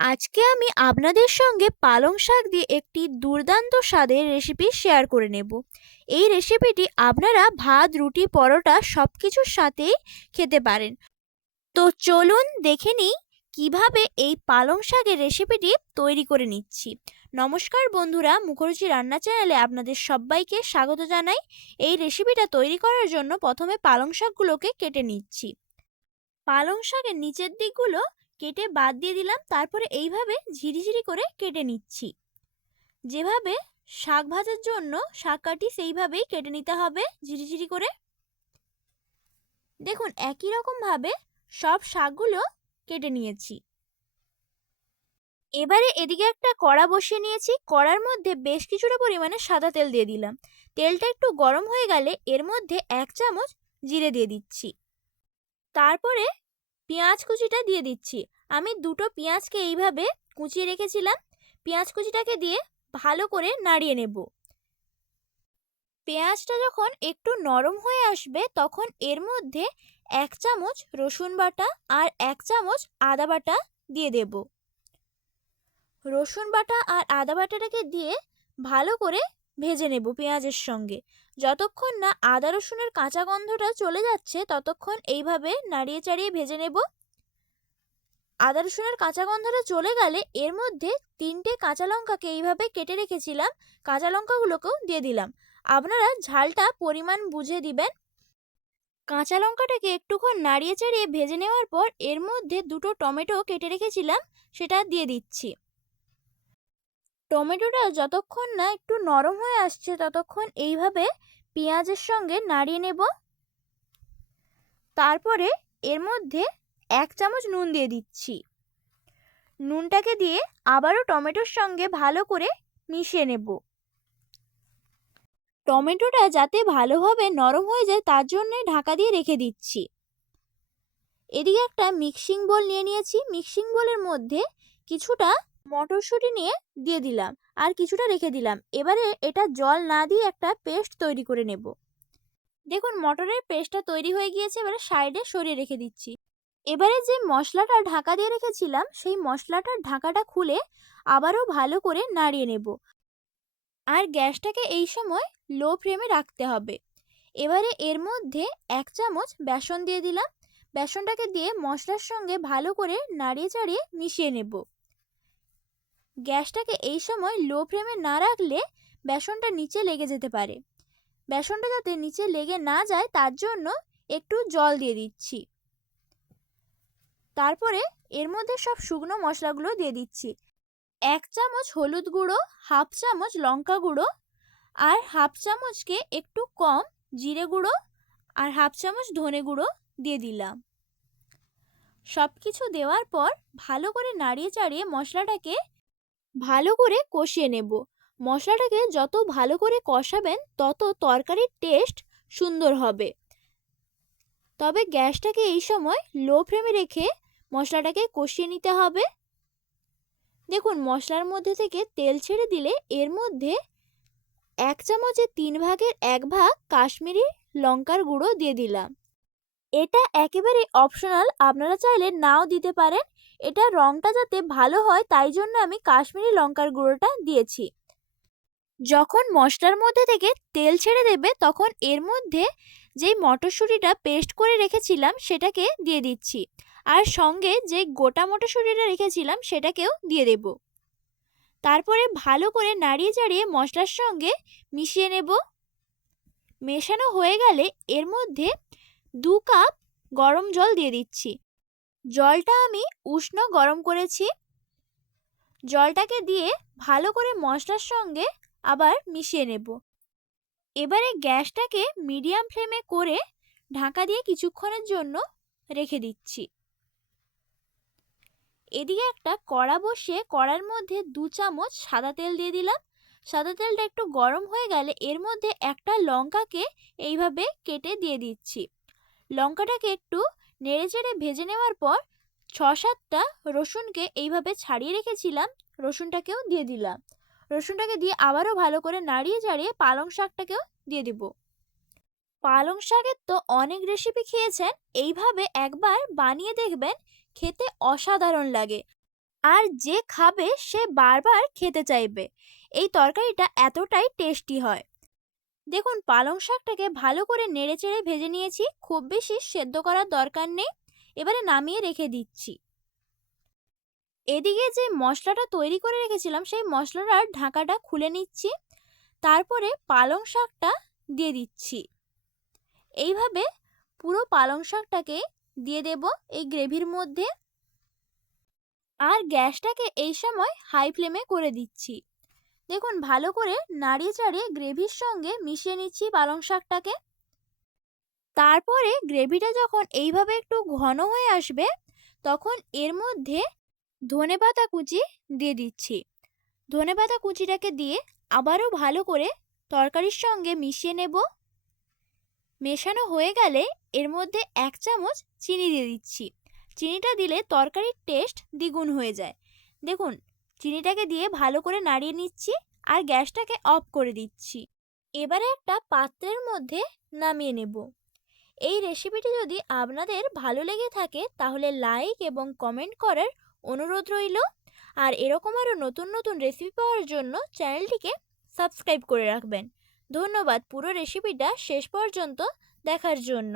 আজকে আমি আপনাদের সঙ্গে পালং শাক দিয়ে একটি দুর্দান্ত স্বাদের রেসিপি শেয়ার করে নেব। এই রেসিপিটি আপনারা ভাত, রুটি, পরোটা সব কিছুর সাথেই খেতে পারেন। তো চলুন দেখে নিই কিভাবে এই পালং শাকের রেসিপিটি তৈরি করে নিচ্ছি। নমস্কার বন্ধুরা, মুখরুচি রান্না চ্যানেলে আপনাদের সবাইকে স্বাগত জানাই। এই রেসিপিটা তৈরি করার জন্য প্রথমে পালং শাকগুলোকে কেটে নিচ্ছি। পালং শাকের নিচের দিকগুলো কেটে বাদ দিয়ে দিলাম। তারপরে এইভাবে ঝিরিঝিরি করে কেটে নিচ্ছি। যেভাবে শাক ভাজার জন্য শাক কাটি সেইভাবেই কেটে নিতে হবে ঝিরিঝিরি করে। দেখুন একই রকমভাবে সব শাকগুলো কেটে নিয়েছি। এবারে এদিকে একটা কড়া বসিয়ে নিয়েছি। কড়ার মধ্যে বেশ কিছুটা পরিমাণে সাদা তেল দিয়ে দিলাম। তেলটা একটু গরম হয়ে গেলে এর মধ্যে 1 চামচ জিরে দিয়ে দিচ্ছি। তারপরে পেঁয়াজ কুচিটা দিয়ে দিচ্ছি। আমি দুটো পেঁয়াজকে এইভাবে কুচিয়ে রেখেছিলাম। পেঁয়াজ কুচিটাকে দিয়ে ভালো করে নাড়িয়ে নেব। পেঁয়াজটা যখন একটু নরম হয়ে আসবে তখন এর মধ্যে 1 চামচ রসুন বাটা আর 1 চামচ আদা বাটা দিয়ে দেব। রসুন বাটা আর আদা বাটাটাকে দিয়ে ভালো করে ভেজে নেব পেঁয়াজের সঙ্গে। যতক্ষণ না আদা রসুনের কাঁচা গন্ধটা চলে যাচ্ছে ততক্ষণ এইভাবে নাড়িয়ে চাড়িয়ে ভেজে নেব। আদা রসুনের কাঁচা গন্ধটা চলে গেলে এর মধ্যে 3টে কাঁচা লঙ্কাকে এইভাবে কেটে রেখেছিলাম, কাঁচা লঙ্কাগুলোকেও দিয়ে দিলাম। আপনারা ঝালটা পরিমাণ বুঝে দিবেন। কাঁচা লঙ্কাটাকে একটুক্ষণ নাড়িয়ে চাড়িয়ে ভেজে নেওয়ার পর এর মধ্যে দুটো টমেটো কেটে রেখেছিলাম, সেটা দিয়ে দিচ্ছি। টমেটোটা যতক্ষণ না একটু নরম হয়ে আসছে ততক্ষণ এইভাবে পেঁয়াজের সঙ্গে নাড়িয়ে নেব। তারপরে এর মধ্যে 1 চামচ নুন দিয়ে দিচ্ছি। নুনটাকে দিয়ে আবারও টমেটোর সঙ্গে ভালো করে মিশিয়ে নেব। টমেটোটা যাতে ভালোভাবে নরম হয়ে যায় তার জন্য ঢাকা দিয়ে রেখে দিচ্ছি। এদিকে একটা মিক্সিং বোল নিয়ে নিয়েছি। মিক্সিং বোলের মধ্যে কিছুটা মটরশুঁটি নিয়ে দিয়ে দিলাম আর কিছুটা রেখে দিলাম। এবারে এটা জল না দিয়ে একটা পেস্ট তৈরি করে নেব। দেখুন মটরের পেস্টটা তৈরি হয়ে গিয়েছে। এবারে সাইডে সরিয়ে রেখে দিচ্ছি। এবারে যে মশলাটা ঢাকা দিয়ে রেখেছিলাম সেই মশলাটার ঢাকাটা খুলে আবারও ভালো করে নাড়িয়ে নেব। আর গ্যাসটাকে এই সময় লো ফ্লেমে রাখতে হবে। এবারে এর মধ্যে 1 চামচ বেসন দিয়ে দিলাম। বেসনটাকে দিয়ে মশলার সঙ্গে ভালো করে নাড়িয়ে চাড়িয়ে মিশিয়ে নেব। গ্যাসটাকে এই সময় লো ফ্লেমে না রাখলে বেসনটা নিচে লেগে যেতে পারে। বেসনটা যাতে নিচে লেগে না যায় তার জন্য একটু জল দিয়ে দিচ্ছি। তারপরে এর মধ্যে সব শুকনো মশলাগুলো দিয়ে দিচ্ছি। 1 চামচ হলুদ গুঁড়ো, হাফ চামচ লঙ্কা গুঁড়ো আর হাফ চামচকে একটু কম জিরে গুঁড়ো আর হাফ চামচ ধনে গুঁড়ো দিয়ে দিলাম। সব কিছু দেওয়ার পর ভালো করে নাড়িয়ে চাড়িয়ে মশলাটাকে ভালো করে কষিয়ে নেব। মশলাটাকে যত ভালো করে কষাবেন তত তরকারির টেস্ট সুন্দর হবে। তবে গ্যাসটাকে এই সময় লো ফ্লেমে রেখে মশলাটাকে কষিয়ে নিতে হবে। দেখুন মশলার মধ্যে থেকে তেল ছেড়ে দিলে এর মধ্যে 1 চামচের 3 ভাগের 1 ভাগ কাশ্মীরি লঙ্কার গুঁড়ো দিয়ে দিলাম। এটা একেবারে অপশনাল, আপনারা চাইলে নাও দিতে পারেন। এটা রঙটা যাতে ভালো হয় তাই জন্য আমি কাশ্মীরি লঙ্কার গুঁড়োটা দিয়েছি। যখন মশলার মধ্যে থেকে তেল ছেড়ে দেবে তখন এর মধ্যে যেই মটরশুঁটিটা পেস্ট করে রেখেছিলাম সেটাকে দিয়ে দিচ্ছি। আর সঙ্গে যে গোটা মটরশুঁটিটা রেখেছিলাম সেটাকেও দিয়ে দেব। তারপরে ভালো করে নাড়িয়ে চাড়িয়ে মশলার সঙ্গে মিশিয়ে নেব। মেশানো হয়ে গেলে এর মধ্যে 2 কাপ গরম জল দিয়ে দিচ্ছি। জলটা আমি উষ্ণ গরম করেছি। জলটাকে দিয়ে ভালো করে মশলার সঙ্গে আবার মিশিয়ে নেব। এবারে গ্যাসটাকে মিডিয়াম ফ্লেমে করে ঢাকা দিয়ে কিছুক্ষণের জন্য রেখে দিচ্ছি। এদিকে একটা কড়া বসিয়ে কড়ার মধ্যে 2 চামচ সাদা তেল দিয়ে দিলাম। সাদা তেলটা একটু গরম হয়ে গেলে এর মধ্যে একটা লঙ্কাকে এইভাবে কেটে দিয়ে দিচ্ছি। লঙ্কাটাকে একটু নেড়েচেড়ে ভেজে নেওয়ার পর 6-7টা রসুনকে এইভাবে ছাড়িয়ে রেখেছিলাম, রসুনটাকেও দিয়ে দিলাম। রসুনটাকে দিয়ে আবারও ভালো করে নাড়িয়ে চাড়িয়ে পালং শাকটাকেও দিয়ে দিব। পালং শাকের তো অনেক রেসিপি খেয়েছেন, এইভাবে একবার বানিয়ে দেখবেন, খেতে অসাধারণ লাগে। আর যে খাবে সে বারবার খেতে চাইবে। এই তরকারিটা এতটাই টেস্টি হয়। দেখুন পালং শাকটাকে ভালো করে নেড়েচেড়ে ভেজে নিয়েছি, খুব বেশি সেদ্ধ করার দরকার নেই। এবারে নামিয়ে রেখে দিচ্ছি। এদিকে যে মশলাটা তৈরি করে রেখেছিলাম সেই মশলাটার ঢাকাটা খুলে নিচ্ছি, তারপরে পালং শাকটা দিয়ে দিচ্ছি। এইভাবে পুরো পালং শাকটাকে দিয়ে দেব এই গ্রেভির মধ্যে। আর গ্যাসটাকে এই সময় হাই ফ্লেমে করে দিচ্ছি। দেখুন ভালো করে নাড়িয়ে চাড়িয়ে গ্রেভির সঙ্গে মিশিয়ে নিচ্ছি পালং শাকটাকে। তারপরে গ্রেভিটা যখন এইভাবে একটু ঘন হয়ে আসবে তখন এর মধ্যে ধনেপাতা কুচি দিয়ে দিচ্ছি। ধনেপাতা কুচিটাকে দিয়ে আবারও ভালো করে তরকারির সঙ্গে মিশিয়ে নেব। মেশানো হয়ে গেলে এর মধ্যে 1 চামচ চিনি দিয়ে দিচ্ছি। চিনিটা দিলে তরকারির টেস্ট দ্বিগুণ হয়ে যায়। দেখুন চিনিটাকে দিয়ে ভালো করে নাড়িয়ে নিচ্ছি আর গ্যাসটাকে অফ করে দিচ্ছি। এবারে একটা পাত্রের মধ্যে নামিয়ে নেব। এই রেসিপিটি যদি আপনাদের ভালো লেগে থাকে তাহলে লাইক এবং কমেন্ট করার অনুরোধ রইল। আর এরকম আরও নতুন নতুন রেসিপি পাওয়ার জন্য চ্যানেলটিকে সাবস্ক্রাইব করে রাখবেন। ধন্যবাদ পুরো রেসিপিটা শেষ পর্যন্ত দেখার জন্য।